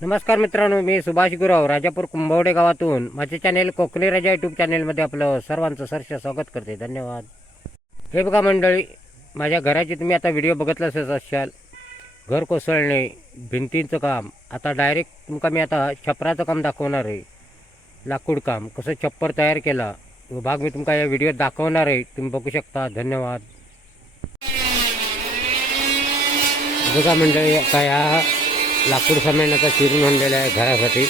नमस्कार मित्रांनो, मी सुभाष गुराव राजापूर कुंभवडे गावातून माझे चॅनेल कोकणी राजा यूट्यूब चॅनेलमध्ये आपलं सर्वांचं सहर्ष स्वागत करते. धन्यवाद. हे बघा मंडळी, माझ्या घराची तुम्ही आता व्हिडिओ बघितलाच असाल. घर कोसळणे, भिंतींचं काम. आता डायरेक्ट तुमका मी आता छपराचं काम दाखवणार आहे. लाकूड काम कसं छप्पर तयार केला तो भाग मी तुमका या व्हिडिओत दाखवणार आहे. तुम्ही बघू शकता. धन्यवाद. बघा मंडळी, आता या लाकूड सामानाचा चिरून आणलेला आहे घरासाठी.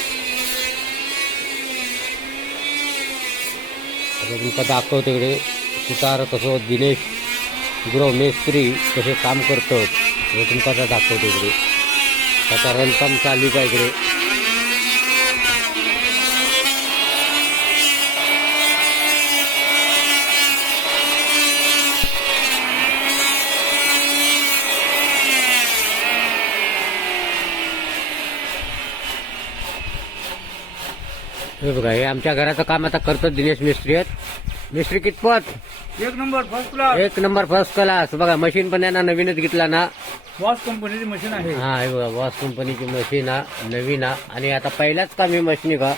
आता तुमका दाखवतो इकडे सुतार कसं दिनेश गुरव मेस्त्री कसे काम करतो हे तुमका आता दाखवतो. इकडे आता रनकाम चालू आहे इकडे. हे बघा, हे आमच्या घराचं काम आता करतो दिनेश मिस्त्री आहेत. मिस्त्री कितपत? एक नंबर फर्स्ट क्लास. एक नंबर फर्स्ट क्लास. बघा मशीन पण यांना नवीनच घेतला ना. बॉस कंपनीची मशीन आहे. हा, हे बघा बॉस कंपनीची मशीन नवीन आणि आता पहिलाच काम ही मशीन का.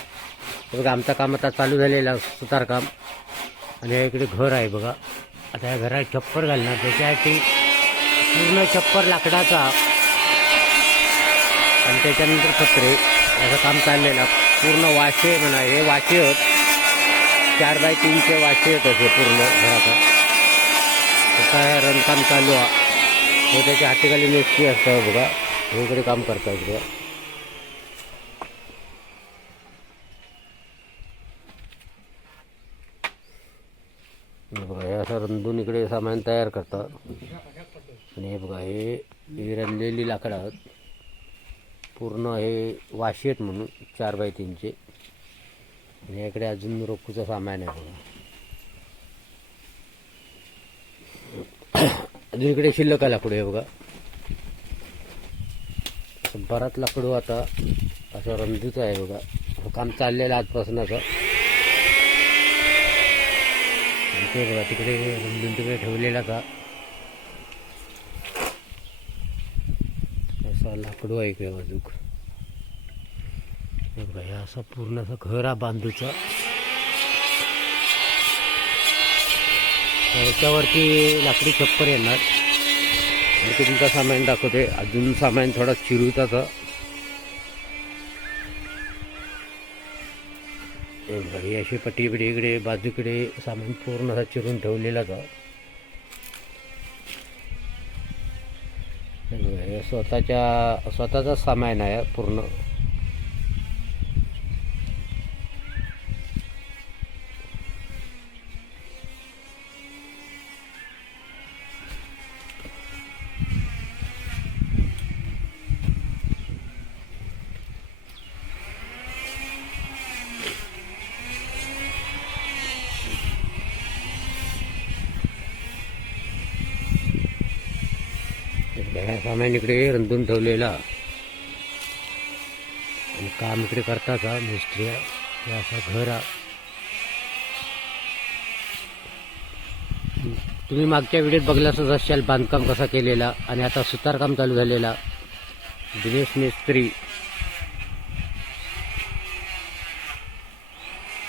बघा आमचं काम आता चालू झालेलं सुतार काम. आणि इकडे घर आहे बघा. आता या घरात छप्पर घालणार, त्याच्यासाठी पूर्ण छप्पर लाकडाचा आणि त्याच्यानंतर पत्रे असं काम चाललेलं. पूर्ण वाशे म्हणा, हे वाशे होत 4x3 वाशे होत असे पूर्ण घराचा. आता रनकाम चालू आहे. हो, त्याच्या हातीखाली मेस्त्री असतं बघा. हे इकडे काम करता इकडे. बघा हे असं रंधून इकडे सामान तयार करतात. आणि हे बघा हे रंधलेली लाकडं आहेत पूर्ण. हे वाशी आहेत म्हणून 4x3. आणि इकडे अजून रोखूचं सामान आहे बघा. अजून इकडे शिल्लक लाकूड आहे बघा. बराच लाकडू आता असं रंधूचं आहे बघा. काम चाललेलं आजपासून असं. ते बघा तिकडे रंधून तिकडे ठेवलेला का असा लाकडू आहे इकडे बाजूक. हे बघा हे असं पूर्ण असं घर बांधूचं. त्याच्यावरती लाकडी छप्पर येणार. आणि ते तुमचं सामान दाखवते. अजून सामान थोडा चिरूताचं. हे अशी पट्टी इकडे बाजूकडे सामान पूर्ण असं चिरून ठेवलेला का. हे स्वतःचाच सामान आहे पूर्ण. सामान इकडे रंधून ठेवलेला आणि काम इकडे करतात मिस्त्री. हे असं घर. तुम्ही मागच्या व्हिडिओत बघलाच असाल बांधकाम कसा केलेला. आणि आता सुतारकाम चालू झालेला. दिनेश मिस्त्री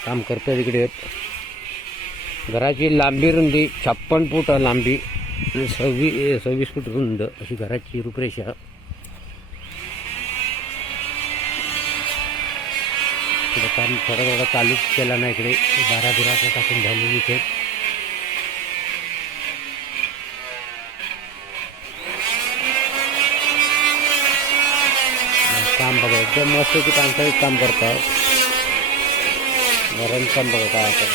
काम करतात इकडे. घराची लांबी रुंदी 56 फूट लांबी आणि 26 फूट रुंद अशी घराची रूपरेषा. काम थोडा चालूच केला नाही इकडे. 12 टाकून झालेली इथे. काम बघा एकदम मस्त की पाणसाळीत काम करतात. गरम काम बघा काय आता.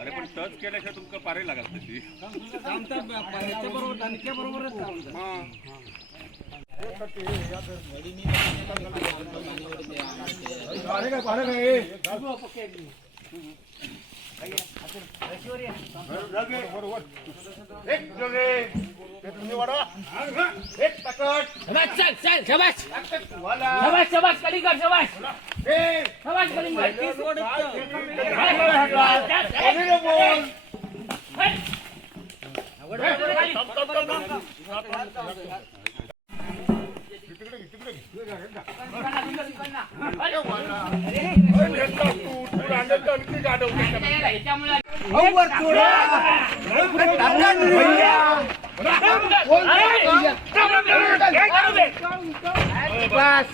अरे पण टच केल्याशिवाय तुमका पारे लागत तशी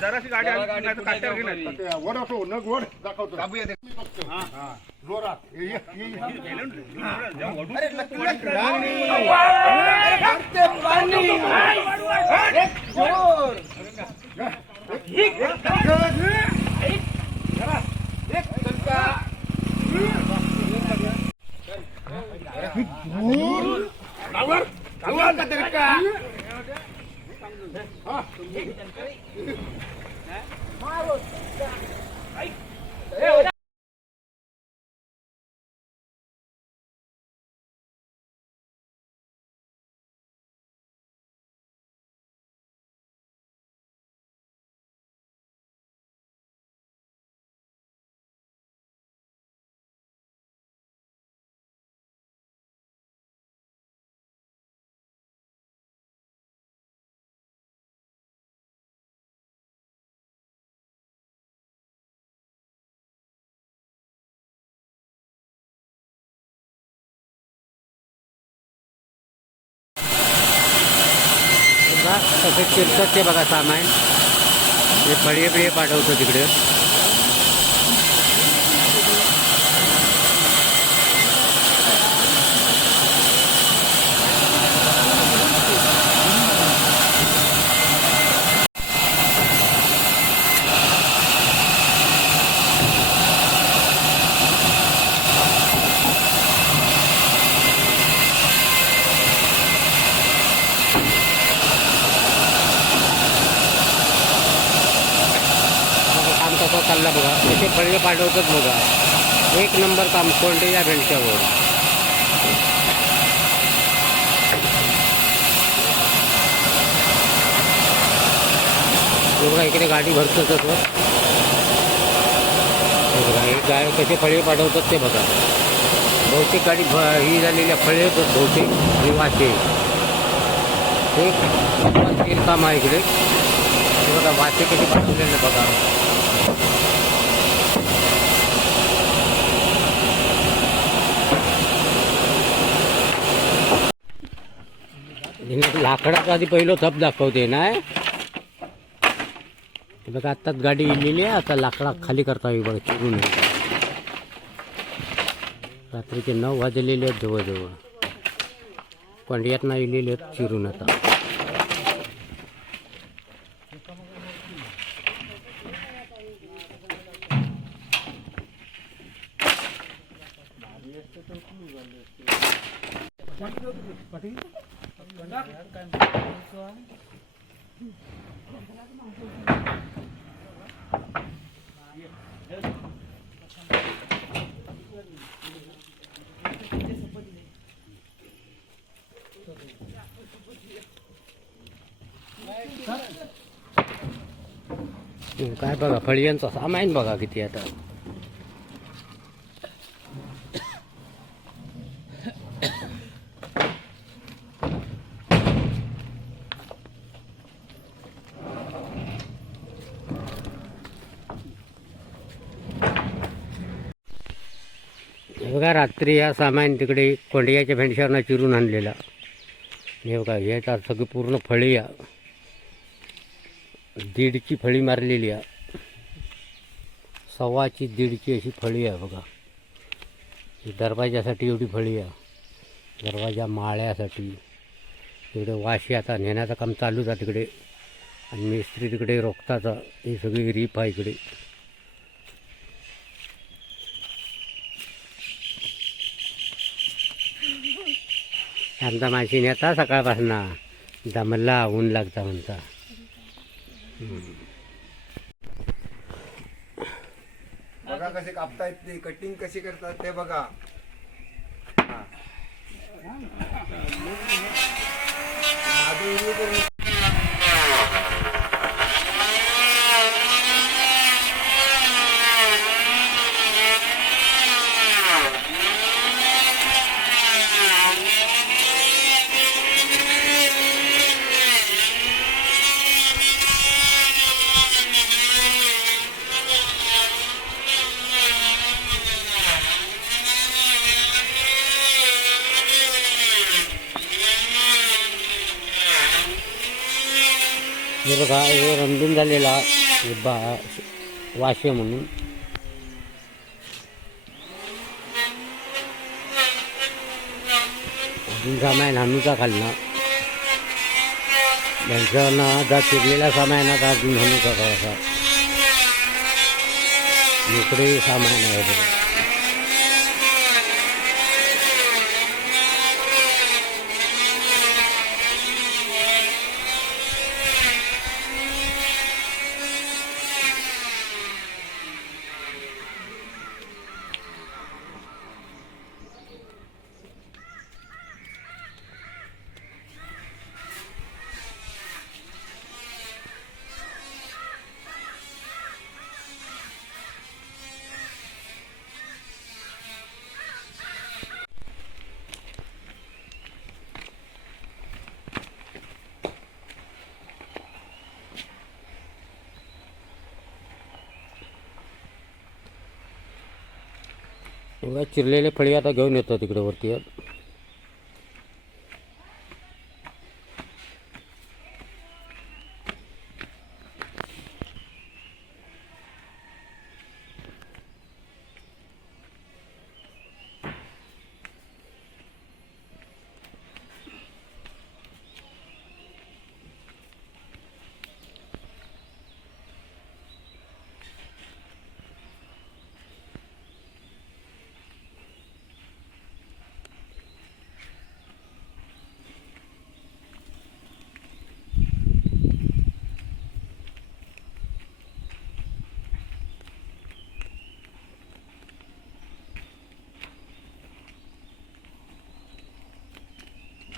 जराशी गाडी आली नाही तर काट्यावर घेणार. वर असो न गोड दाखवतो जोरात तसे चिरतात ते बघा सामान हे फळे बिळे पाठवतो तिकडे. काम कसं चाललं बघा, त्याचे फळे पाठवतात बघा. एक नंबर काम कोंडे या भेंडच्यावर. बघा इकडे गाडी भरतच बघा, एक गाय कसे फळे पाठवतात ते बघा. बहुतेक गाडी ही झालेल्या फळे होतात बहुतेक आणि वाचे. एक काम आहे इकडे बघा, वाचे कसे पाठवलेले बघा. लाकडाचा आधी पहिलं थप दाखवते ना बघा. आत्ताच गाडी इलेली आहे, आता लाकडा खाली करता येईल बघा चिरून. रात्रीचे 9 वाजलेले आहेत जवळजवळ. पंड्यात नाही इलेले आहेत चिरून आता. काय बघा फळ्यांचं सामान बघा किती आता. बघा रात्री या सामान तिकडे कोंडियाच्या भेंडशावरनं चिरून आणलेला. हे बघा हे तर सगळी पूर्ण फळी या 1.5ची फळी मारलेली आहे. 1.25ची 1.5ची अशी फळी आहे बघा. ही दरवाजासाठी एवढी फळी आहे, दरवाजा माळ्यासाठी. तिकडे वाशी आता नेण्याचं काम चालूच आहे तिकडे, आणि मिस्त्री तिकडे रोखताचा. ही सगळी रीप आहे इकडे. आमचा मानशी येता सकाळपासून दमला ऊन लागता म्हणता. बघा कसे कापतायत ते, कटिंग कशी करतात ते बघा. हे बघा हे रंधून झालेला वाशे म्हणून. अजून सामान हनुचा खालना त्यांच्यावरना जा चिरलेला सामानात अजून हनुचा असा इकडे सामान आहे बघा. बघा चिरलेले फळी आता घेऊन येतो तिकडे वरती.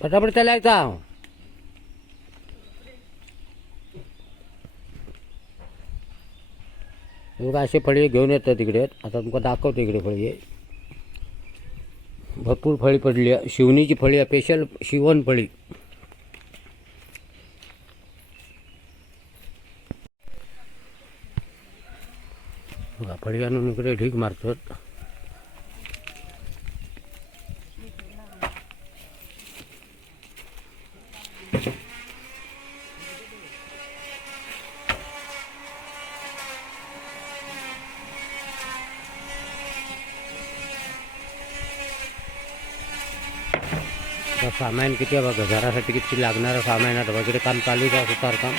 पटापट चालायचा. बघा असे फळी घेऊन येतं तिकडे. आता तुमका दाखवतो इकडे फळी भरपूर फळी पडली. शिवणीची फळी आहे, स्पेशल शिवण फळी. बघा फळी आणून इकडे ढीक मारतात. सामान किती आहे बघा, घरासाठी किती लागणारं सामान आहे वगैरे. काम चालू आहे सुतारकाम.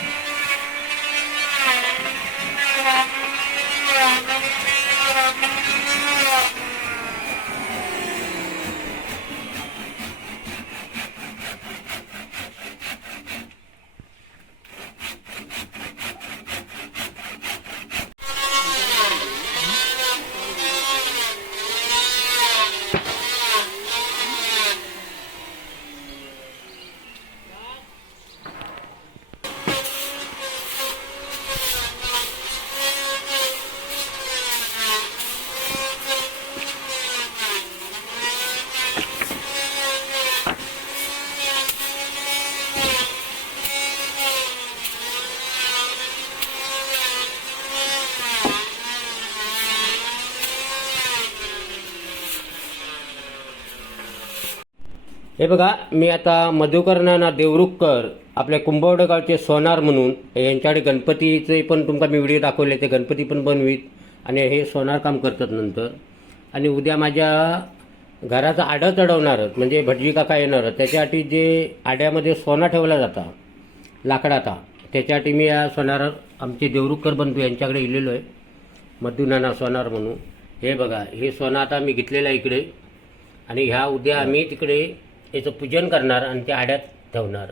हे बघा मी आता मधुकर नाना देवरुखकर आपल्या कुंभवडे गावचे सोनार म्हणून यांच्याकडे गणपतीचे पण तुमका मी व्हिडिओ दाखवले. ते गणपती पण बनवीत आणि हे सोनार काम करतात नंतर. आणि उद्या माझ्या घराचा आडं चढवणार म्हणजे भटजी काका येणार. त्याच्यासाठी जे आड्यामध्ये सोना ठेवला जाता लाकडाचा, त्याच्यासाठी मी या सोनार आमचे देवरुखकर बंधू यांच्याकडे इलेलो आहे. मधु नाना सोनार म्हणून. हे बघा हे सोनं आता मी घेतलेलं आहे इकडे. आणि ह्या उद्या आम्ही तिकडे त्याचं पूजन करणार आणि ते आड्यात ठेवणार.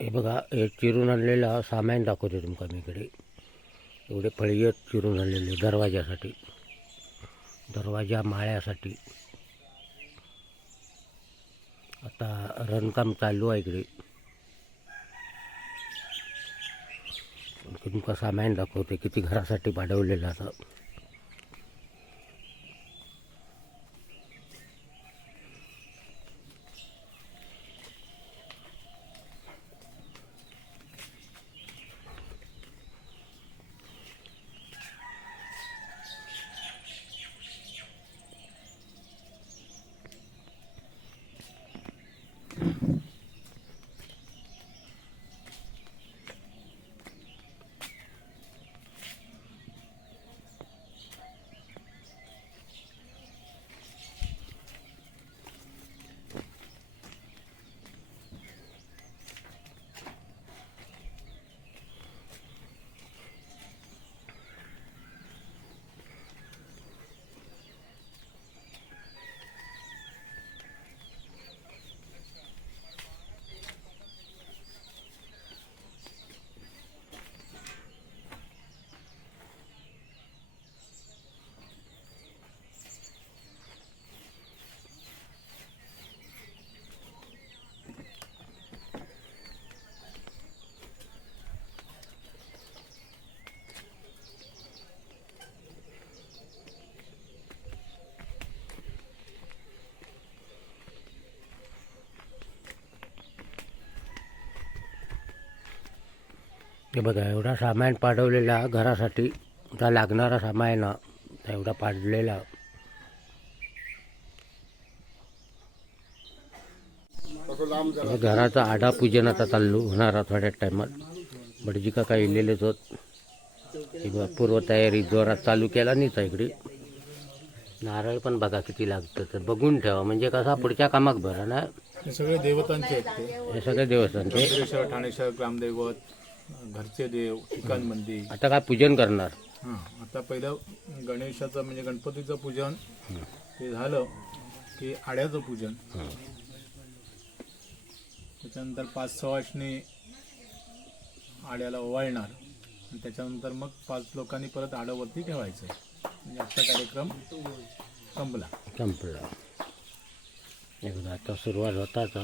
हे बघा, हे चिरून आणलेला सामान दाखवतो तुमका मी इकडे. एवढे फळी चिरून आणलेले दरवाजासाठी, दरवाजा माळ्यासाठी. आता रणकाम चालू आहे इकडे. तुमका सामान दाखवते किती घरासाठी पाठवलेलं असं. हे बघा, एवढा सामान पाठवलेला घरासाठी. आता लागणारा सामान एवढा पाडलेला. घराचा आडा पूजन आता चालू होणार थोड्या टायमात. भटजी काका इलेलेच होत. पूर्वतयारी जोरात चालू केला नाहीच इकडे. नारळ पण बघा किती लागतं, तर बघून ठेवा म्हणजे कसा पुढच्या कामाक बरं ना. हे सगळे देवतांचे आहेत ते. हे सगळे देवस्थानचे. त्र्यंबकेश्वर, ठाणेश्वर, ग्रामदैवत, घरचे देव, ठिकाण मंदिर. आता काय पूजन करणार? हां, आता पहिलं गणेशाचं म्हणजे गणपतीचं पूजन ते झालं की आड्याचं पूजन. त्याच्यानंतर 5 सवाष्णी आड्याला ओवाळणार आणि त्याच्यानंतर मग 5 लोकांनी परत आडावरती ठेवायचं. म्हणजे आजचा कार्यक्रम संपला. एकदा आता सुरुवात होताच.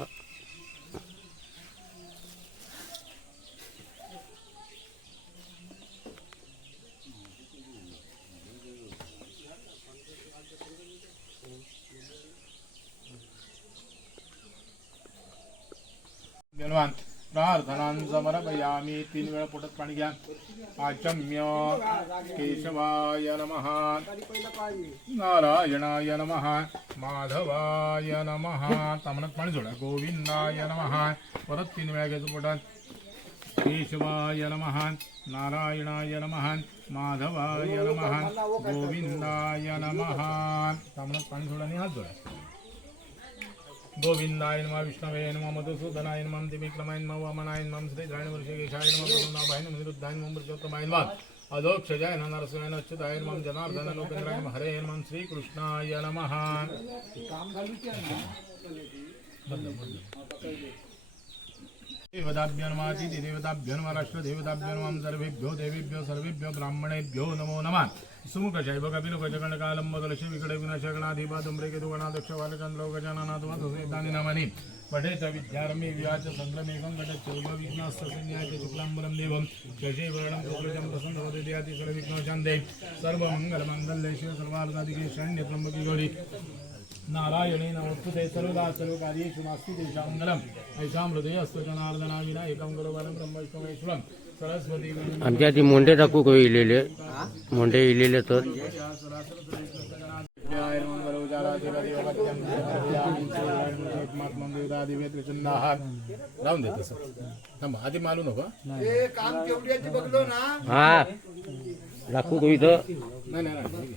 धन्यवाद. प्रार्थनां समर्पयामि. 3 वेळा पोटात पाणी घ्या. आचम्य केशवाय नमः, नारायणाय नमः, माधवाय नमः. तामणात पाणी जोडा. गोविंदाय नमः. परत 3 वेळा घ्यायचं पोटात. केशवाय नमः, नारायणाय नमः, माधवाय नमः, गोविंदाय नमः. तामणात पाणी जोडा आणि हात जोडा. गोविंदाय नमः, विष्णवे नमः, मधुसूदनाय नमः, त्रिविक्रमाय नमः, वामनाय नमः, श्रीधराय नमः, ऋषिकेशाय नमः, पद्मनाभाय नमः, निरुद्धाय नमः, पुरुषोत्तमाय नमः, अधोक्षजाय नमः, नरसिंहाय नमः, अच्युताय नमः, जनार्दन लोकेन्द्राय नमः, हरे नमः, श्रीकृष्णाय नमः. देवताभ्यो नमः, देवताभ्यो नमः, राष्ट्रदेवताभ्यो नमः, सर्वेभ्यो देवेभ्यो सर्वेभ्यो ब्राह्मणेभ्यो नमो नमः. सुमुखशैव कपिलगजगणकालंबगलशे विकटे विनाशगणाधिपादुम्रेकेतुगणाध्यक्षवालचन्द्रो गजाननाथवधुसेतानि नामानि पठेत विद्यारम्ये विवाच संक्रमेकं घटच्छुभविघ्नस्तसंज्ञायते शुक्लाम्बरं देवं शशिवर्णं शुक्लजं प्रसन्नवदति सर्वविघ्नोशान्ते सर्वमङ्गलमाङ्गल्ये शिवे सर्वार्थसाधिके शरण्ये त्र्यम्बके गौरी नारायणे नमोस्तुते. सर्वदा सर्वकार्येषु नास्ति मङ्गलम्. ऐषां हृदयस्तु जनार्दना विनायकं गुरुवरं ब्रह्मविष्णुमहेश्वरं सरस्वती. आमच्या ती मोंडे दाखवू का इलेले मोंडे इलेले तर राहून देत सर. आधी मालू नको. काम केवढ्याची बघलो ना. हा दाखवू का इथं नाही नाही नाही.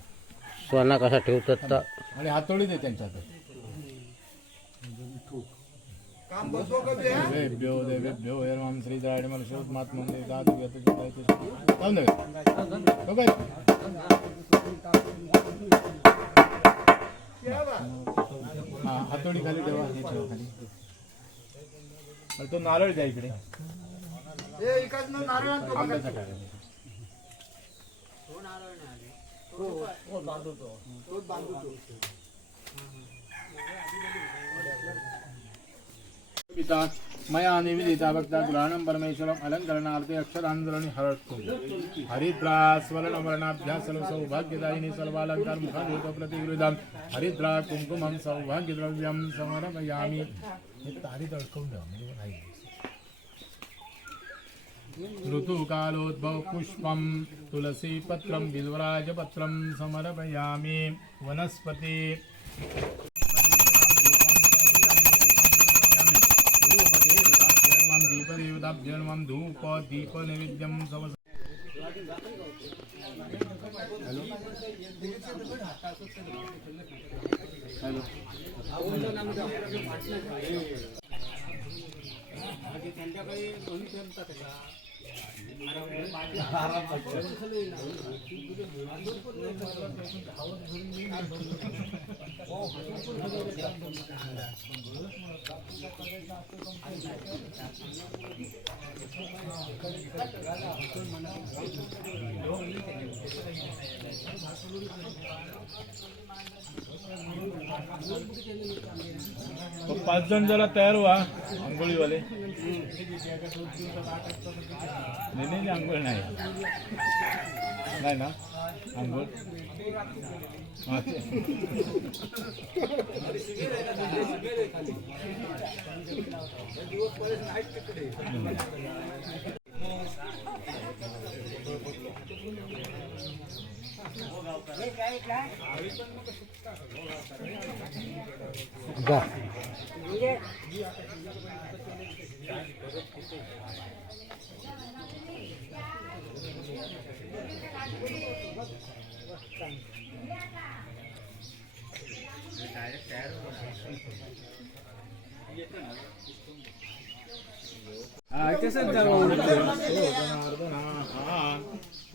सोना कसा ठेवतात तर आणि हातोडी दे त्यांच्या हातात. काम बसव कधी हा? देवेभ्यो देवेभ्यो हेरमाम श्रीधराय मनुष्योत्मात्मं देवतात् व्यतचितायते. राहून दे. हो काय? हा हातोडी खाली ठेवा. हे ठेवा खाली. आणि तो नारळ द्या इकडे. ए इकडनं नारळ आणतो बघा. आंब्याचा टाका. पिता मया निवेदिता भक्ता ग्रहणं परमेश्वरम् अलङ्करणार्थे अक्षरांजलि हरतु. हरिद्रा स्वर्णवर्णाभ्याः सर्व सौभाग्यदायिनी सर्वालङ्कार मुखाभूत प्रतिगृहीतं हरिद्रा कुंकुमं सौभाग्यद्रव्यं समर्पयामि. हे तारीख अडकवून द्या म्हणजे नाही. ऋतुकालोद्भव पुष्पं तुलसीपत्रं विदुराजपत्रं समर्पयामि. वनस्पति दीपदेवताभ्यर्मं धूप दीप नैवेद्यं समर्पयामि. तो 5 जण जरा तयार व्हा. आंघोळीवाले नाही आंघोळ नाही नाही ना आंघोळ. जा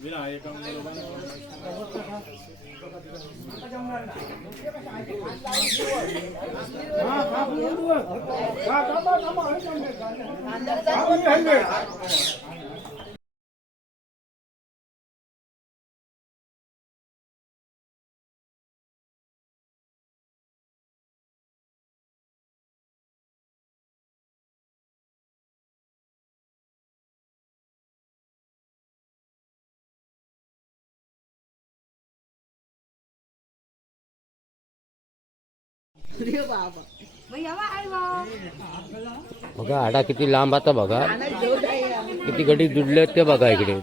विनायकं अरे बाबा बघा आडा किती लांब आता बघा, किती गडी जुडले ते बघा इकडे.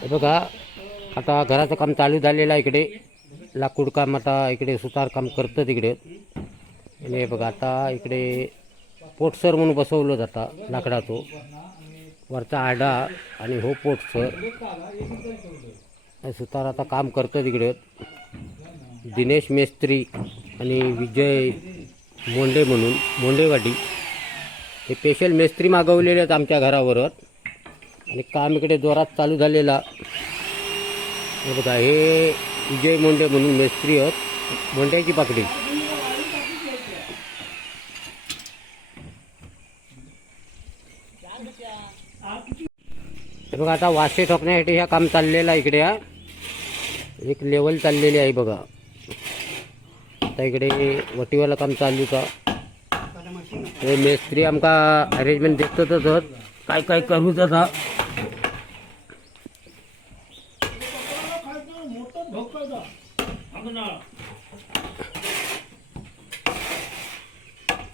हे बघा आता घराचं काम चालू झालेलं आहे इकडे. लाकूड काम आता इकडे सुतार काम करतं तिकडे. आणि हे बघा आता इकडे पोटसर म्हणून बसवलं जातं लाकडाचं, वरचा आडा आणि हो पोटसर. सुतार आता काम करतं तिकडे. दिनेश मेस्त्री आणि विजय मोंडे म्हणून मोंडेवाडी हे स्पेशल मेस्त्री मागवलेले आहेत आमच्या घरावरच. आणि काम इकडे जोरात चालू झालेला. हे बघा हे विजय मोंडे म्हणून मेस्त्री आहेत, मोंड्याची पाकडी. हे बघा आता वाशे ठोकण्यासाठी हा काम चाललेलं आहे इकडे. हा एक लेवल चाललेली आहे बघा. आता इकडे वटीवाला काम चालू का. हे मेस्त्री आमका अरेंजमेंट देतच काय काय करूच आता.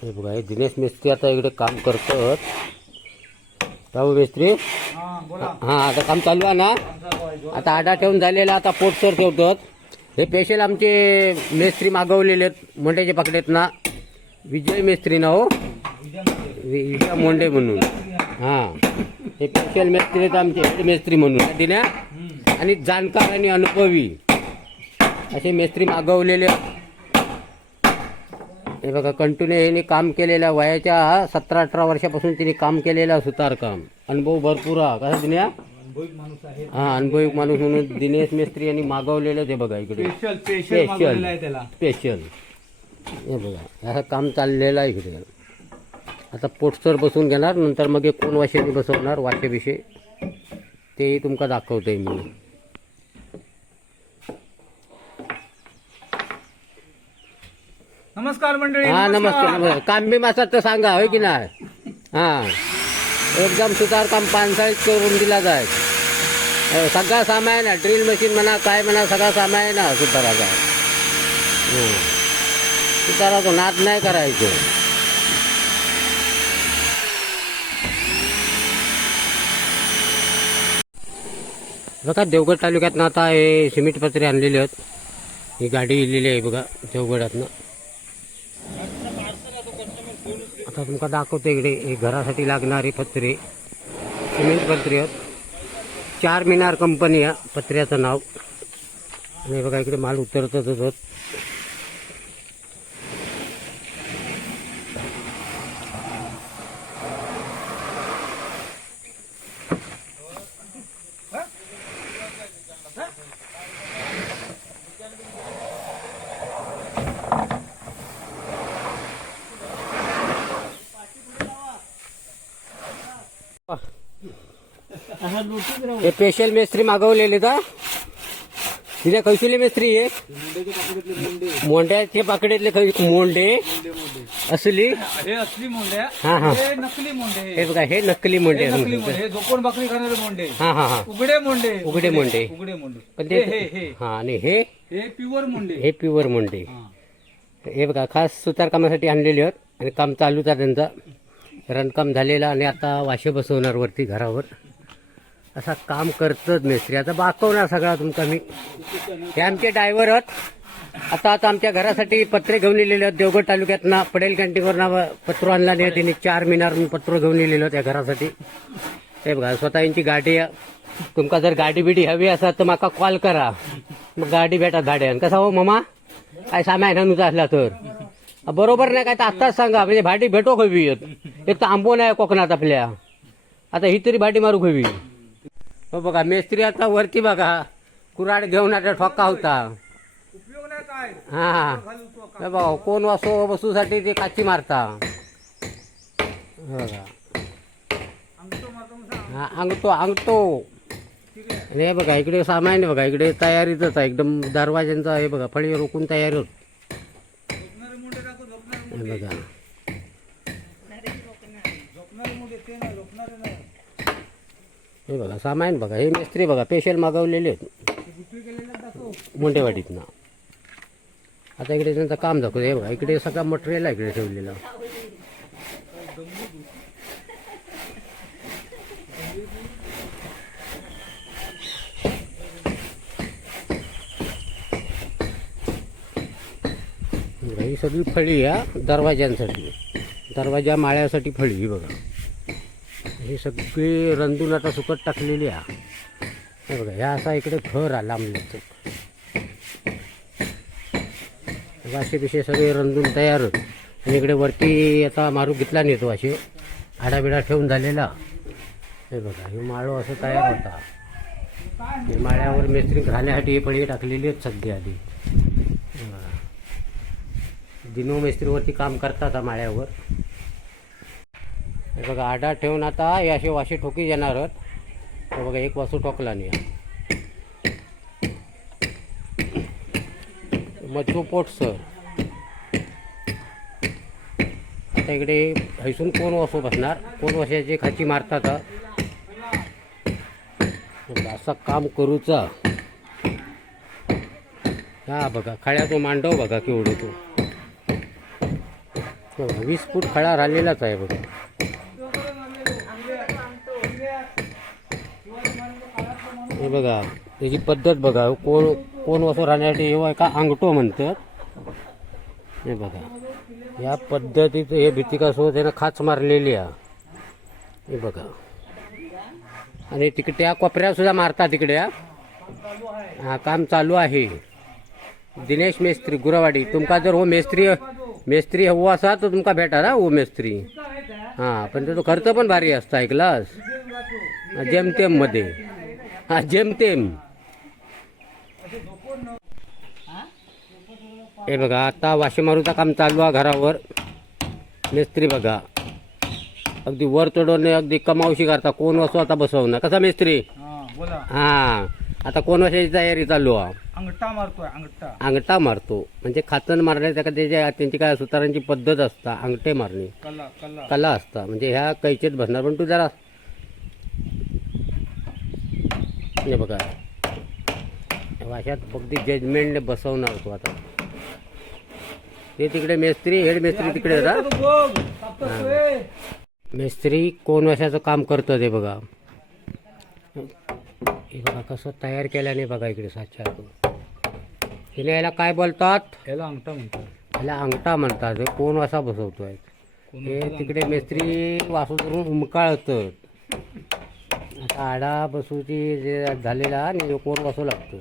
हे बघा हे दिनेश मेस्त्री आता इकडे काम करतात. राहू मेस्त्री हां आता काम चालू आहे ना. आता आडा ठेवून झालेला, आता पोटसर ठेवतात. हे स्पेशल आमचे मेस्त्री मागवलेले आहेत मोंड्याच्या पाकड्यात ना. विजय मेस्त्री ना हो, विजय मोंडे म्हणून. हां हे स्पेशल मेस्त्री आहेत आमचे हेड मेस्त्री म्हणून दिन्या. आणि जाणकार आणि अनुभवी असे मेस्त्री मागवलेले. हे बघा कंटिन्यू याने काम केलेलं, वयाच्या 17-18 वर्षापासून तिने काम केलेलं सुतार काम. अनुभव भरपूर हा कसा दिन्या. हा अनुभवी माणूस म्हणून दिनेश मेस्त्री यांनी मागवलेलं. ते बघा इकडे स्पेशल. हे बघा असं काम चाललेलं आहे इकडे. आता पोटसर बसून घेणार, नंतर मग एक कोण वाशेने बसवणार वाशेविषयी तेही तुमका दाखवतोय मी. नमस्कार मंडळी. हा नमस्कार. काम बी मासात तर सांगा होय की नाही. हा एकदम सुतार काम पानसाळीत करून दिला जाय. सगळा सामान आहे, ड्रिल मशीन म्हणा काय म्हणा सगळा सामान आहे ना सुताराचा. सुताराचा नाद नाही करायचं. बघा देवगड तालुक्यातनं आता हे सिमेंट पत्रे आणलेले आहेत. ही गाडी इलेली आहे बघा देवगडातनं. आता तुमका दाखवतो इकडे हे घरासाठी लागणारे पत्रे, सिमेंट पत्रे आहेत. 4 मिनार कंपनी आहे पत्र्याचं नाव. आणि बघा इकडे माल उतरतच होत. हे स्पेशल मेस्त्री मागवलेले का तिथे कैसुले मेस्त्री आहे. मोंड्याचे पाकडेतले मोंडे असली. हे असली मोंडे, हा हा हे नकली मोंडे. हे बघा हे नकली मोंडे. हे झोपून भाकरी खाणारे मोंडे. हा हा हा उघडे मोंडे. उघडे मोंडे. उघडे मोंडे. पण हे ते हे हा आणि हे हे प्युअर मोंडे. हे प्युअर मोंडे. हे बघा खास सुतार कामासाठी आणलेले आहेत. आणि काम चालूच आहे त्यांचा. रणकाम झालेला आणि आता वाशे बसवणार वरती घरावर. असा काम करतच मेस्त्री. आता दाखवणार सगळा तुमका मी. हे आमचे ड्रायव्हर आहेत. आता आमच्या घरासाठी पत्रे घेऊन लिहिलेले आहेत. देवगड तालुक्यातनं पडेल कॅन्टीनवरनं पत्र आणला नाही त्यांनी. 4 मिनारून पत्र घेऊन लिहिलेलं होतं त्या घरासाठी. हे बघा स्वतः यांची गाडी आहे. तुमका जर गाडी बिडी हवी असा तर माका कॉल करा, मग गाडी भेटा भाड्यान. कसा हो मामा, काय सामान आणून असला तर बरोबर नाही काय तर आत्ताच सांगा, म्हणजे भाडी भेटो हवी. एक तर आंबो नाही कोकणात आपल्या, आता ही तरी भाडी मारू हवी. हो बघा मेस्त्री आता वरती बघा कुराड घेऊन आता ठोका होता. हा बघा कोण वासो बसूसाठी ते काची मारता. बघा हा अंगतो आणि हे बघा इकडे सामान आहे बघा, इकडे तयारीतच आहे एकदम दरवाज्यांचा. हे बघा फळी रोखून तयारी होत. हे बघा हे बघा सामान बघा. हे मिस्त्री बघा स्पेशल मागवलेले आहेत मुंडेवाडीतनं. आता इकडे त्यांचं काम दाखवतं. हे बघा इकडे सगळं मटेरियल आहे इकडे ठेवलेलं. ही सगळी फळी आहे दरवाज्यांसाठी, दरवाजा माळ्यासाठी फळी. ही बघा ही सगळी रंधून आता सुकट टाकलेली आहे. हे बघा ह्या असा इकडे घर आला लांबलं. असे पिशे सगळे रंधून तयार होत. आणि इकडे वरती आता मारू घेतला नाही तो असे आडाबिडा ठेवून झालेला. हे बघा हे माळो असं तयार होता. हे माळ्यावर मेस्त्री घालण्यासाठी हे फळी टाकलेली आहेत सध्या आधी. दिनो मेस्त्रीवरती काम करतात माळ्यावर. हे बघा आडा ठेवून आता हे असे वाशी ठोकी येणार आहेत. हे बघा एक वासू ठोकला नाही. मच्छू पोट सर. आता इकडे हैसून कोण वासू बसणार, कोण वाशाचे खाची मारतात. असं काम करूचा. हा बघा खळ्याचा मांडव बघा केवढं तो. 20 फूट खळा राहिलेलाच आहे बघा. हे बघा त्याची पद्धत बघा. कोण वसो राहण्यासाठी हे का अंगठो म्हणतात. हे बघा या पद्धतीचं हे भीतिकासोबत त्यानं खाच मारलेली आहे. हे बघा आणि तिकडे त्या कोपऱ्या सुद्धा मारतात तिकडे. हा काम चालू आहे. दिनेश मेस्त्री गुरवाडी. तुमका जर हो मेस्त्री हवं असा तर तुमका भेटा ना हो मेस्त्री. हां पण त्याचा खर्च पण भारी असता ऐकलास. जेमतेम मध्ये. हा जेमतेम. हे बघा आता वाशे मारूचं काम चालू आहे घरावर. मेस्त्री बघा अगदी वर चढवणे अगदी कमावशी करता. कोण वसो आता बसवणार कसा मेस्त्री. हा आता कोण वशाची तयारी चालू आहे. अंगठा मारतोय. अंगठा मारतो म्हणजे खाचण मारणे. त्यांची काय सुतारांची पद्धत असता. अंगठे मारणे कला असता. म्हणजे ह्या कैचेत बसणार. पण तू जरा हे बघा वाशात अगदी जजमेंटने बसवणार होतो. आता ते तिकडे मेस्त्री हेड मेस्त्री तिकडे होता. मेस्त्री कोण वाशाचं काम करतं ते बघा. हे बघा कसं तयार केल्याने बघा इकडे साच्या. तिने याला काय बोलतात. याला अंगठा म्हणतात. याला अंगठा म्हणतात. हे कोण वासा बसवतोय. हे तिकडे मेस्त्री वासू करून उमकाळतं. आता आडा बसूची जे झालेला आणि कोण वासू लागतो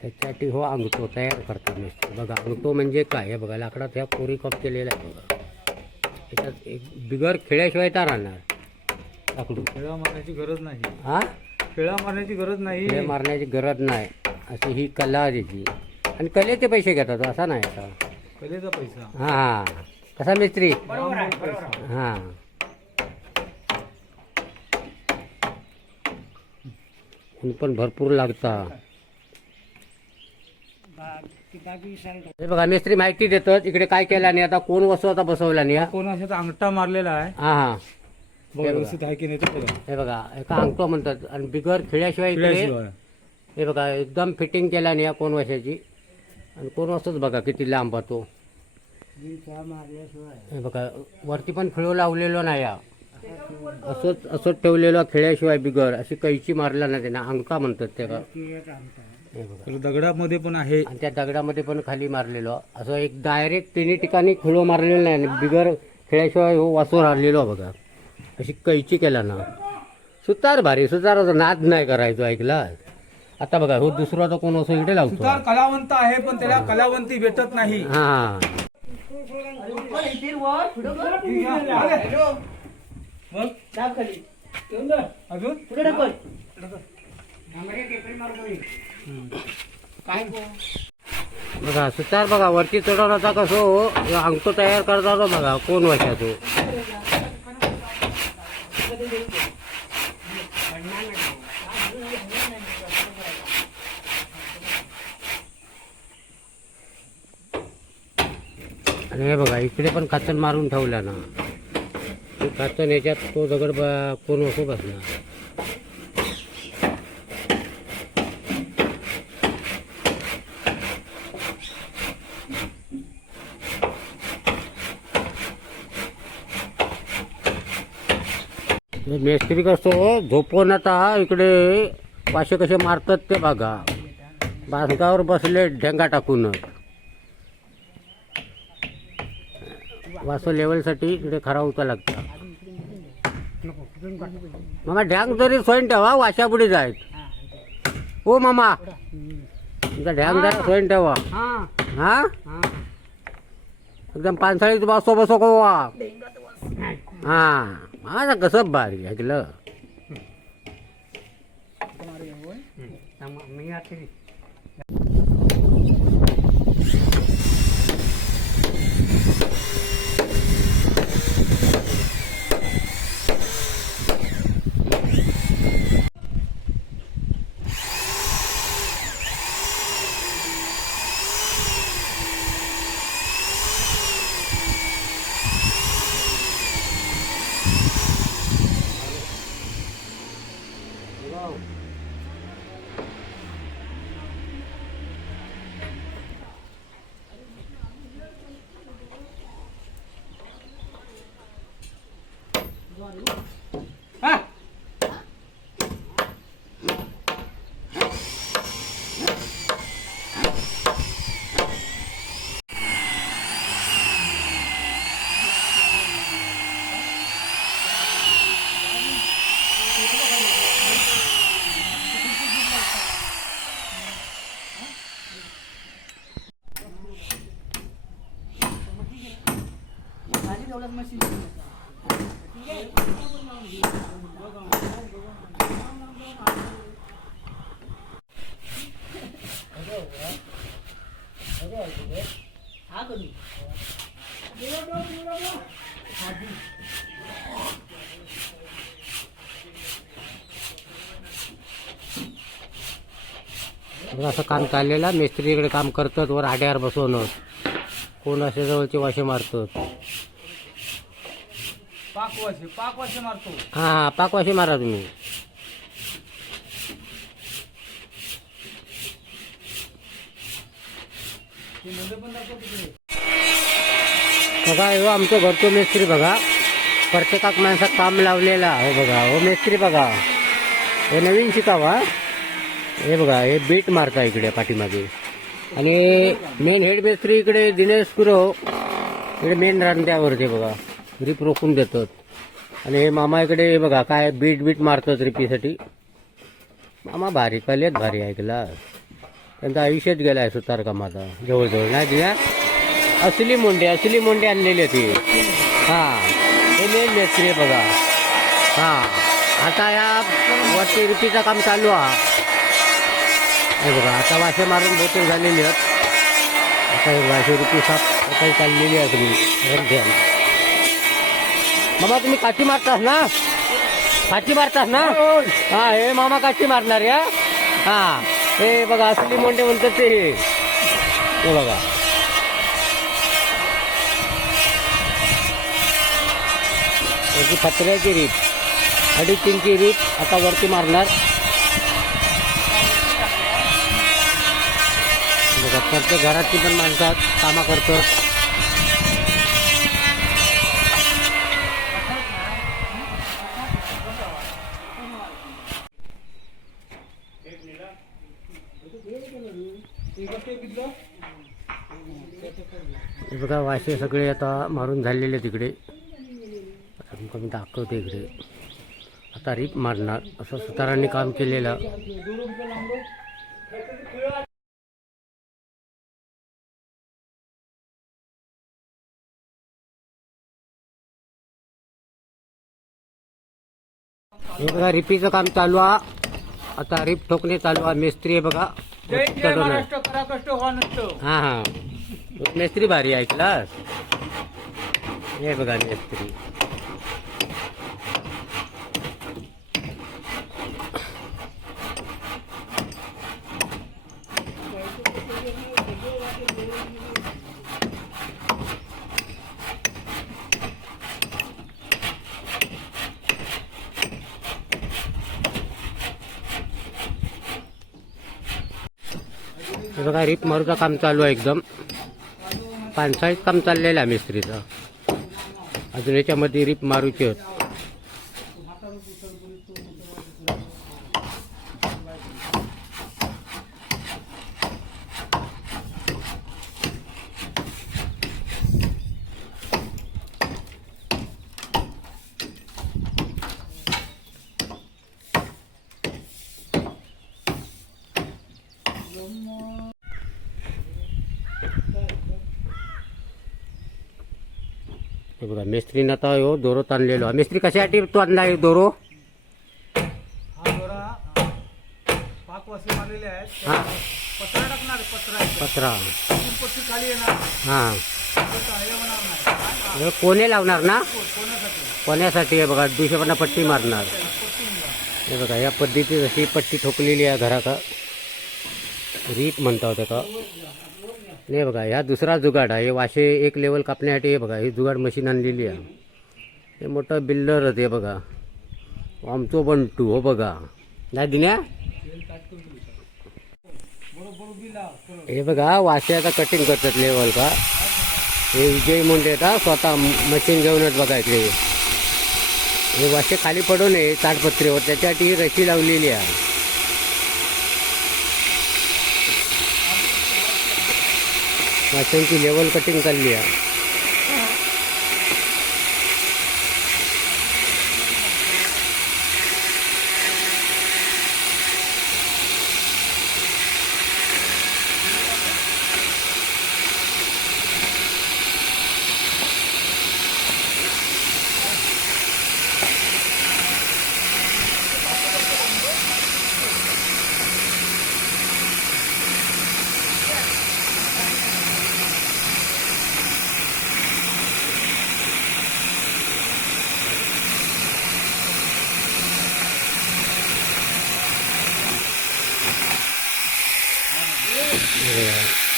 त्याच्यासाठी हो अंगठो तयार करतात मेस्त्री. बघा अंगठो म्हणजे काय हे बघा लाकडात ह्या कोरी कप केलेला आहे बघा. त्याच्यात एक बिगर खेळ्याशिवाय तर राहणार लाकडू. खेळा मारण्याची गरज नाही. हा खेळा मारण्याची गरज नाही. खेळ मारण्याची गरज नाही. अशी ही कला त्याची. आणि कलेचे पैसे घेतात असा नाही आता. कलेचा पैसा. हां कसा मेस्त्री. हां पण भरपूर लागता. हे बघा मेस्त्री माहिती देतात इकडे काय केला नाही. आता कोण वस्तू आता बसवला नाही. कोण अशाचा अंगठा मारलेला आहे. हा हा व्यवस्थित आहे की नाही ते बघा. हे बघा एका अंगठो म्हणतात. आणि बिगर खेळ्याशिवाय इकडे हे बघा एकदम फिटिंग केला नाही कोण वर्षाची. आणि कोण वस्तूच बघा किती लांब तो. हे बघा वरती पण खिळो लावलेलो नाही. असंच ठेवलेलं खेळ्याशिवाय बिगर अशी कैची मारला ना त्यांना अंका म्हणतात त्याला. हे बघा. दगडामध्ये पण आहे. आणि त्या दगडामध्ये पण खाली मारलेलो असं एक डायरेक्ट तिन्ही ठिकाणी खुलो मारलेलं नाही आणि बिगर खेळ्याशिवाय हो वासोर हरलेलो बघा. अशी कैची केला ना सुतार भारी. सुताराचा नाद नाही करायचो ऐकला. आता बघा हो दुसरा तो कोण असं इकडे लावतो. सुतार कलावंत आहे पण त्याला कलावंती भेटत नाही. हा अजून बघा सुतार बघा वरती चढवण्याचा कसं हो अंगतो तयार करता तो बघा कोण वाशातो. आणि हे बघा इकडे पण काचन मारून ठेवला ना. काचन याच्यात तो दगड कोण असो बसणार. मेस्त्री कसं झोपवून आता इकडे वाशे कसे मारतात ते बघा. बांधकावर बसले ढेंगा टाकून. वासो लेवलसाठी इकडे खरा होता लागतं. मामा ढ्यांग जरी सोयन ठेवा वाशापुढे जायत. हो मामा तुमचा ढ्यांग जरा सोयन ठेवा. हा एकदम पानसाळीत बसो बसो गोवा. हा माझा कसं भारी ऐकलं. असं काम चाललेला. मिस्त्री इकडे काम करतात वर आड्यावर बसवणं. कोण असे जवळचे वाशे मारतात. पाकवाशे मारतो. हा हा पाकवाशे मारा तुम्ही. बघा हो आमचं घरचं मिस्त्री बघा. प्रत्येकाक माणसात काम लावलेला हो बघा. हो मिस्त्री बघा हे नवीन शिकावा. हे बघा हे बीट मारता इकडे पाठीमागे. आणि मेन हेड मिस्त्री इकडे दिनेश कुरो इकडे मेन रांध्यावर ते बघा रिप रोखून देतात. आणि हे मामा इकडे हे बघा काय बीट मारतात रिपीसाठी. मामा भारी कलेत भारी ऐकला. त्यांचं आयुष्यात गेलाय सुतार कामाचा जवळजवळ नाही दिल्या. असली मोंडे आणलेली ती. हा हे मेन मिस्त्री आहे बघा. हा आता या वरती रिपीचं काम चालू आहे. हे बघा आता वाशे मारून बहुतेक झालेली आहेत. आता हे वाशे रुपये साफ काही चाललेली आहे सगळी. मामा तुम्ही काठी मारतास ना. काठी मारतास ना. हा हे मामा काठी मारणार या. हा हे बघा असली मोंडे म्हणतात ते. हे बघा याची पत्र्याची रीत 3.5 रीत आता वरती मारणार. बघा प्रत्येक घरातली पण माणसं कामं करतात. हे बघा वाशे सगळे आता मारून झालेले तिकडे. आता तुमका मी दाखवते इकडे. आता रीप मारणार असं सुतारांनी काम केलेलं. हे बघा रिपीचं काम चालू आहे. आता रीप ठोकणे चालू आहे. मेस्त्री आहे बघा. हा हा मेस्त्री भारी ऐकलास. हे बघा मेस्त्री. हे बघा रीप मारूचं काम चालू आहे. एकदम पानसाळीत काम चाललेलं आहे मिस्त्रीचं. अजून याच्यामध्ये रीप मारूची होत. हे बघा मेस्त्रीनं आता हो दोरो ताणलेलो. मेस्त्री कशासाठी तो आणला दोरो? हा दोरा पाक वासे मारलेले आहेत. हा पत्रा टाकणार आहे, पत्रा आहे. पत्रा. तीन पट्टी खाली येणार. हा हे होणार नाही. हे कोणे लावणार ना? कोणासाठी? कोण्यासाठी? हे बघा दुसऱ्याकडनं पट्टी मारणार. हे बघा या पद्धतीत अशी पट्टी ठोकलेली आहे घराका. रीप म्हणता होतं का. हे बघा ह्या दुसरा जुगाड आहे. हे वाशे एक लेवल कापण्यासाठी हे बघा ही जुगाड मशीन आणलेली आहे. हे मोठं बिल्डर हे बघा आमचो बंटू. हो बघा नाही दिन्या. हे बघा वाशे आता कटिंग करतात लेवल का. हे विजय मुंडे येतात स्वतः मशीन घेऊनच बघा इकडे. हे वाशे खाली पडू नये ताडपत्रीवर त्याच्यासाठी ही रशी लावलेली आहे. वाशांची लेवल कटिंग चालली आहे.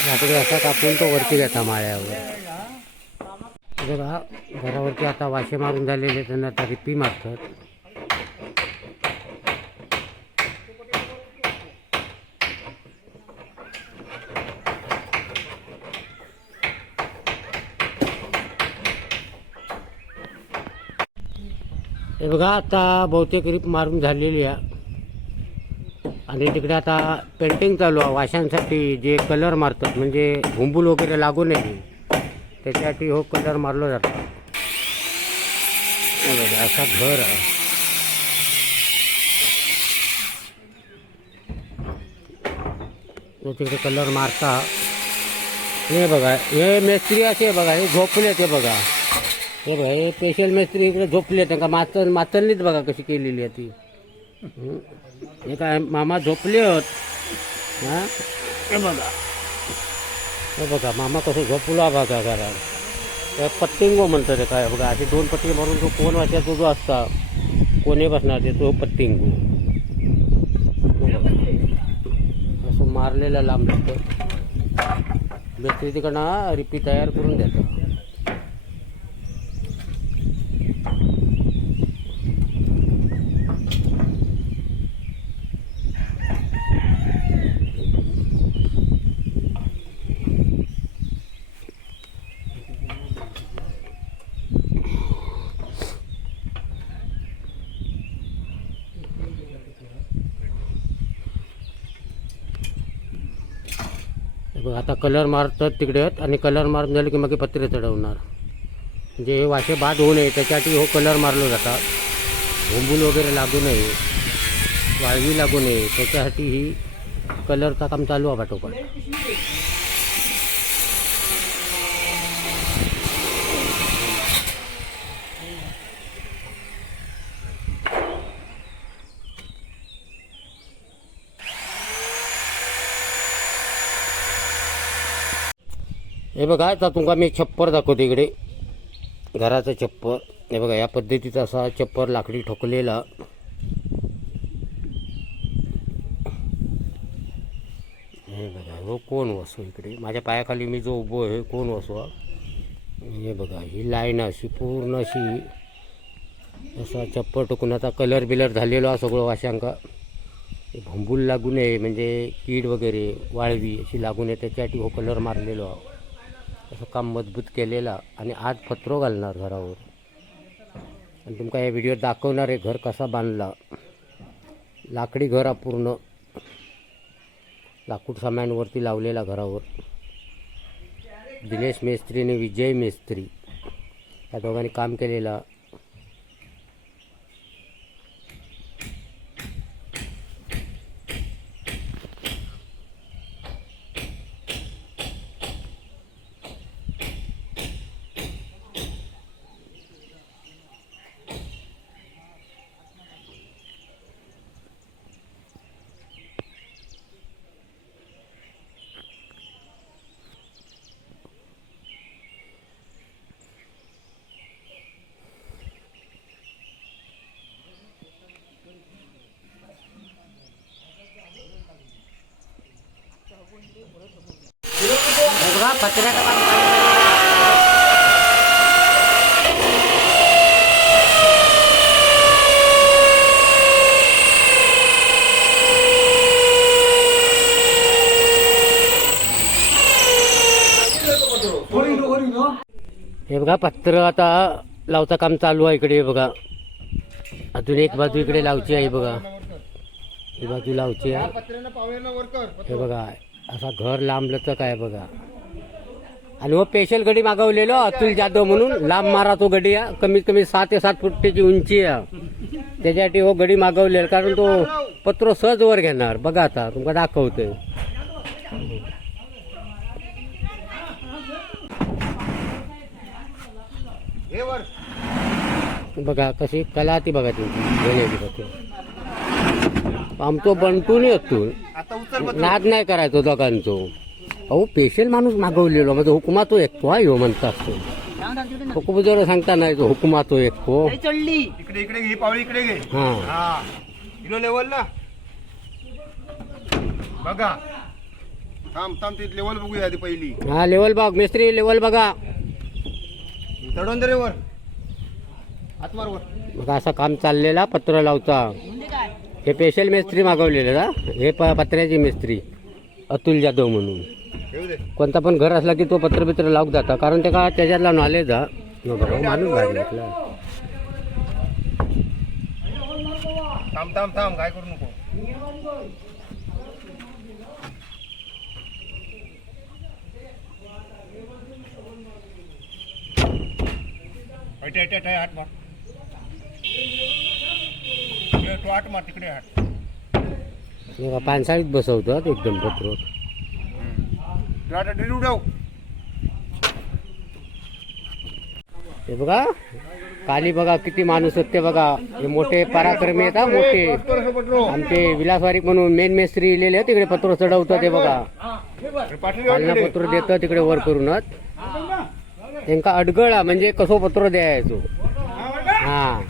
याकडे असा कापून तो वरती घेता माळ्यावर. बघा घरावरती आता वाशे मारून झालेले त्यांना आता रिपी मारतात. हे बघा आता बहुतेक रिप मारून झालेली आहे. आणि तिकडे आता पेंटिंग चालू आहे वाशांसाठी. जे कलर मारतात म्हणजे हुंबूल वगैरे लागू नये त्याच्यासाठी हो कलर मारलो जातो. असा घर आहे. तिकडे कलर मारता. हे बघा हे मेस्त्री असे बघा हे झोपले ते बघा. हे बघा हे स्पेशल मेस्त्री इकडे झोपले. त्यांना माचलनीच बघा कशी केलेली आहे ती. हे काय मामा झोपले होत. हां हे बघा हे बघा मामा कसं झोपला बघा घरात. पत्तिंगो म्हणतात ते काय बघा. असे दोन पट्टी मारून तो कोण वाचायचा जो असता कोणे बसणार ते तो पत्तिंगो. असं मारलेला लांब लागतं. मिस्त्री तिकडनं रिपी तयार करून देतो. बघ आता कलर मारतात तिकडे आणि कलर मारून झाले की मग पत्रे चढवणार. म्हणजे हे वाशे बाद होऊ नये त्याच्यासाठी हो कलर मारलो जातात. भोंबूल वगैरे लागू नये, वाळवी लागू नये त्याच्यासाठी ही कलरचं काम चालू आहे पाठोपाठ. हे बघा आता तुमका मी छप्पर दाखवतो इकडे, घराचं छप्पर. हे बघा या पद्धतीचा असा छप्पर लाकडी ठोकलेला. हे बघा हो कोण वसो इकडे माझ्या पायाखाली मी जो उभो आहे कोण वसवा. हे बघा ही लाईन अशी पूर्ण अशी असा छप्पर टोकून आता कलर बिलर झालेलो आहे सगळं वाशांका. भोंबूल लागू नये म्हणजे कीड वगैरे वाळवी अशी लागू नये त्याच्यासाठी हो कलर मारलेलो आहे. असं काम मजबूत केलेला आणि आज पत्रो घालणार घरावर. आणि तुमका या व्हिडिओ दाखवणार आहे घर कसा बांधला. लाकडी घर पूर्ण लाकूड सामानवरती लावलेला घरावर. दिनेश मेस्त्री आणि विजय मेस्त्री या दोघांनी काम केलेला. बघा पत्र्याचं काम चालू आहे. हे बघा पत्र आता लावचं काम चालू आहे इकडे. बघा अजून एक बाजू इकडे लावची आहे. बघा ही बाजू लावची आहे. हे बघा असा घर लांबलं काय बघा. आणि हो स्पेशल गडी मागवलेलो अतुल जाधव म्हणून लांब मारा तो गडी आहे. कमीत कमी 6 ते 7 फुटाची उंची आहे. त्याच्यासाठी हो गडी मागवलेला कारण तो पत्र सहज वर घेणार. बघा आता तुमका दाखवतोय. बघा कशी कला ती बघा तुमची. आमचो बंटून येतो नाद नाही करायचो दोघांचो. अहो स्पेशल माणूस मागवलेलो म्हणजे हुकुमातो एकतो हा ह्यो म्हणता असतो. हुकुम जर सांगता नाही तो हुकुमातो एकतो. इकडे इकडे घे पावली इकडे घे. हा किलो लेवलला बघा. थांब थांब ती लेवल बघूया आधी पहिली. हा लेवल बघ मेस्त्री लेवल बघा. चढवून दे रे वर आतमार वर. बघा असं काम चाललेला पत्र लावचा. हे स्पेशल मिस्त्री मागवलेलं ना. हे पत्र्याची मिस्त्री अतुल जाधव म्हणून. ठेवू दे. कोणता पण घर असला की तो पत्र लावूक जाता कारण त्याच्यातला नॉलेज हा माणूस बाहेर घेतला. थांब थांब थांब काय करू नको. हात मार. तो आठ मार तिकडे हात. पानसाळीत बसवतात एकदम पत्र. उडव. हे बघा काली बघा किती माणूस आहेत ते बघा. हे मोठे पराक्रमी आहेत हा मोठे. आमचे विलासवारीक म्हणून मेन मेस्त्री लिहिले तिकडे पत्र चढवतात. ते बघा कालना पत्र देतं तिकडे वर करूनच. त्यांका अडगळा म्हणजे कसो पत्र द्यायचो. हा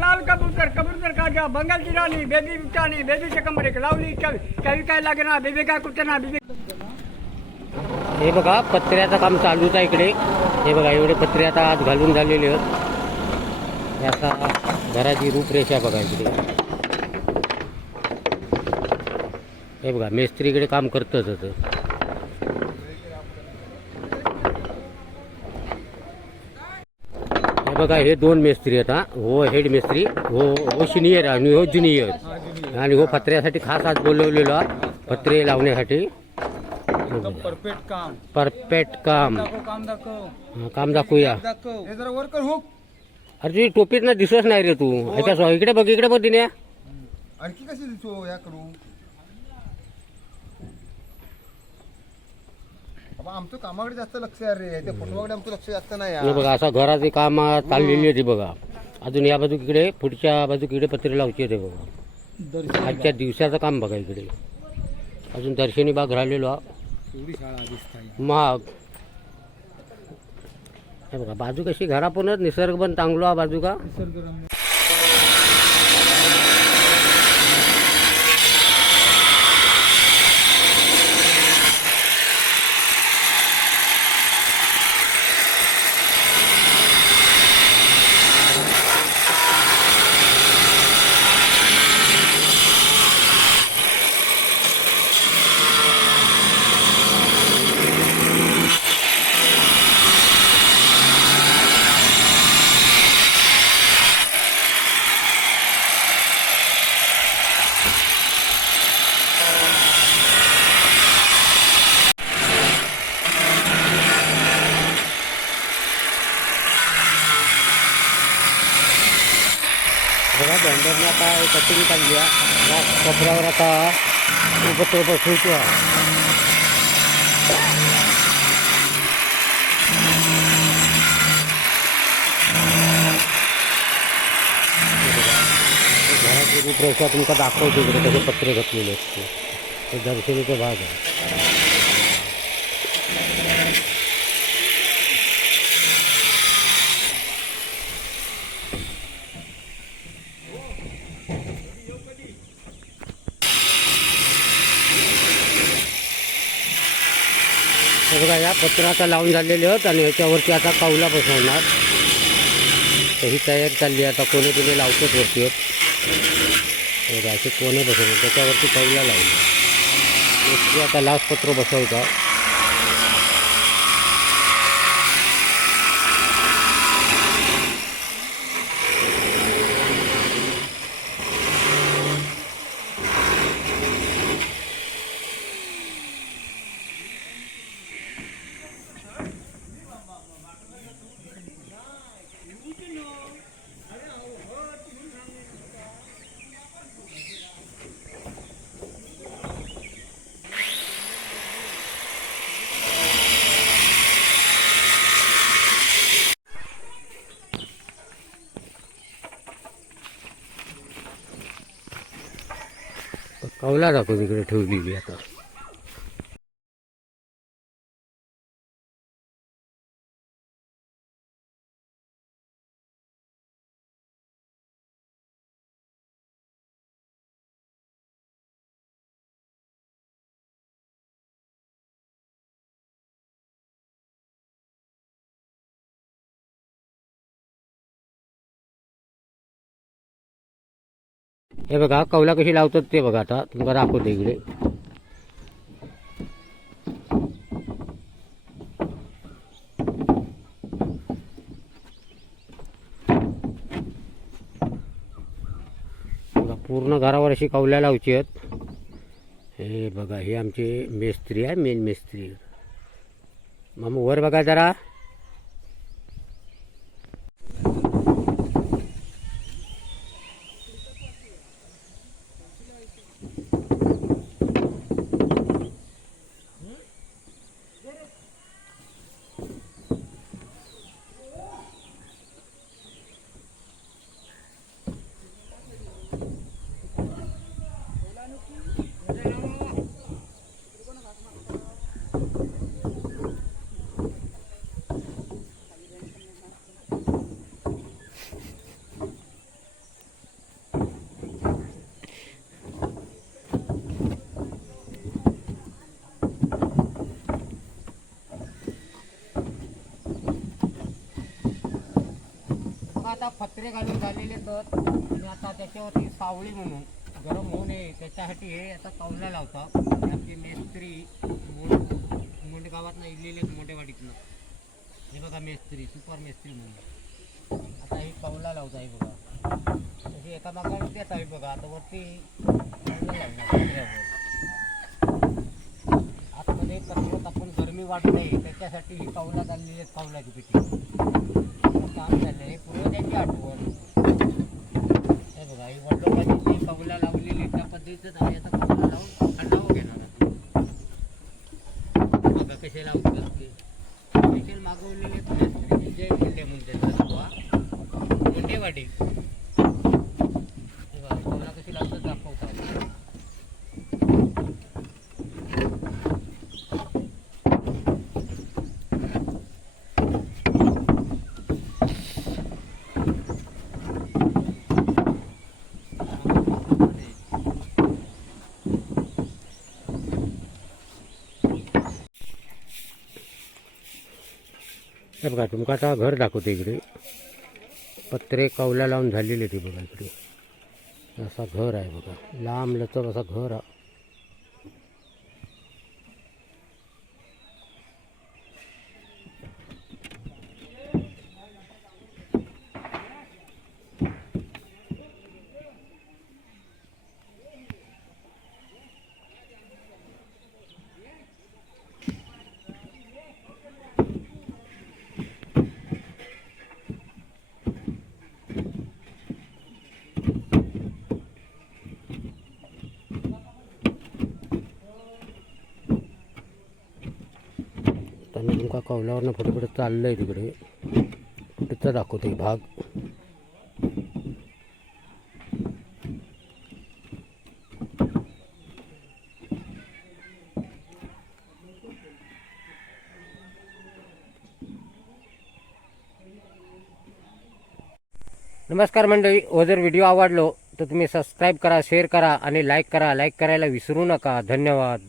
लाल कबूतर कबूतर काजा बंगालची राणी बेबी बिचानी बेबी चकंबर एक लावली काही काय लागे ना बेबी काय कुठे ना बेबी. हे बघा पत्र्याचं काम चालूच आहे इकडे. हे बघा एवढे पत्रे आता आज घालून झालेले आहेत. हे आता घराची रूपरेषा बघा इकडे. हे बघा मेस्त्री इकडे काम करतच होतं. बघा हे 2 मेस्त्री आहेत हा. हो हेड मेस्त्री, हो सिनियर आणि हो ज्युनियर, आणि हो पत्र्यासाठी खास आज बोलवलेलो हा, पत्रे लावण्यासाठी. परफेक्ट काम परफेक्ट काम. काम दाखव हा, काम दाखवूया. हे जरा वर कर हुक. अरे तुझी टोपीत ना दिसत नाही रे तू. ह्याच्या इकडे बघ दिन्या. आणखी कशी दिसतो या करू बाबा, आमचं कामाकडे जास्त लक्ष आहे रे, त्या फोटोकडे आमचं लक्ष जास्त नाही हे यार. बघा असं घराचे काम चाललेली आहे ती बघा. अजून या बाजू इकडे पुढच्या बाजू इकडे पत्रे लावचे ते बघा. आजच्या दिवसाचं काम बघा इकडे. अजून दर्शनी बाग राहिलेलो हा. महाग. हे बघा बाजू कशी घरापूनच निसर्ग पण चांगलो हा बाजू का. बघा बँडरने आता कटिंग काढली आहे. या कपड्यावर आता उपत्र बसवतो. घराचे प्रश्न तुमका दाखवतो इकडे कसे पत्रे घातलेले आहेत ते दर्शनीचा भाग आहे. हे बघा या पत्र आता लावून झालेले आहेत आणि ह्याच्यावरती आता कौला बसवणार. तर ही तयारी चालली आहे आता. कोणी कोणी लावतोच वरती आहेत. असे कोणे बसवणार त्याच्यावरती कौला लावणार. आता लास्ट पत्र बसवतात. कौला दाखव तिकडे ठेवलेली आता. हे बघा कौला कशी लावतात ते बघा आता तुम्हाला दाखवते इकडे. बघा पूर्ण घरावर अशी कौला लावची आहेत. हे बघा हे आमचे मेस्त्री आहे, मेन मेस्त्री. मग वर बघा जरा. आता पत्रे घालून झालेले तर आणि आता त्याच्यावरती सावळी म्हणून गरम होऊ नये त्याच्यासाठी हे आता कौला लावतात. आमचे मेस्त्री मुंडगावात इलेले मोठेवाडीतनं. हे बघा मेस्त्री सुपर मेस्त्री म्हणून आता ही कौला लावत आहे बघा, तशी एका मागावर देत आहे बघा. आता वरती कौला लावणार पत्र्यावर. आतमध्ये पत्र आपण गरमी वाटू नये त्याच्यासाठी ही कौला चाललेली आहेत, कौलाची पिठी काम झालं. हे पूर्वजांची आठवण. हे बघा ही वडिलोपाची जी कौला लावलेली त्या पद्धतीच आम्ही आता कौला लावून खंडावं घेणार आहोत. मागं कसे लावतात ते देखील मागवलेले जय मुंडे मुंडेवाडी कौला कशी लावतात दाखवतात. हे बघा तुमका आता घर दाखवते. इकडे पत्रे कौला लावून झालेले ते बघा. इकडे असा घर आहे बघा, लांब लचक असा घर आहे. त्यांनी तुमका कौलावरनं फोटो पुढे चाललं आहे तिकडे कुठेचा दाखवते भाग. नमस्कार मंडळी, व जर व्हिडिओ आवडलो तर तुम्ही सबस्क्राईब करा, शेअर करा आणि लाईक करा. लाईक करायला विसरू नका. धन्यवाद.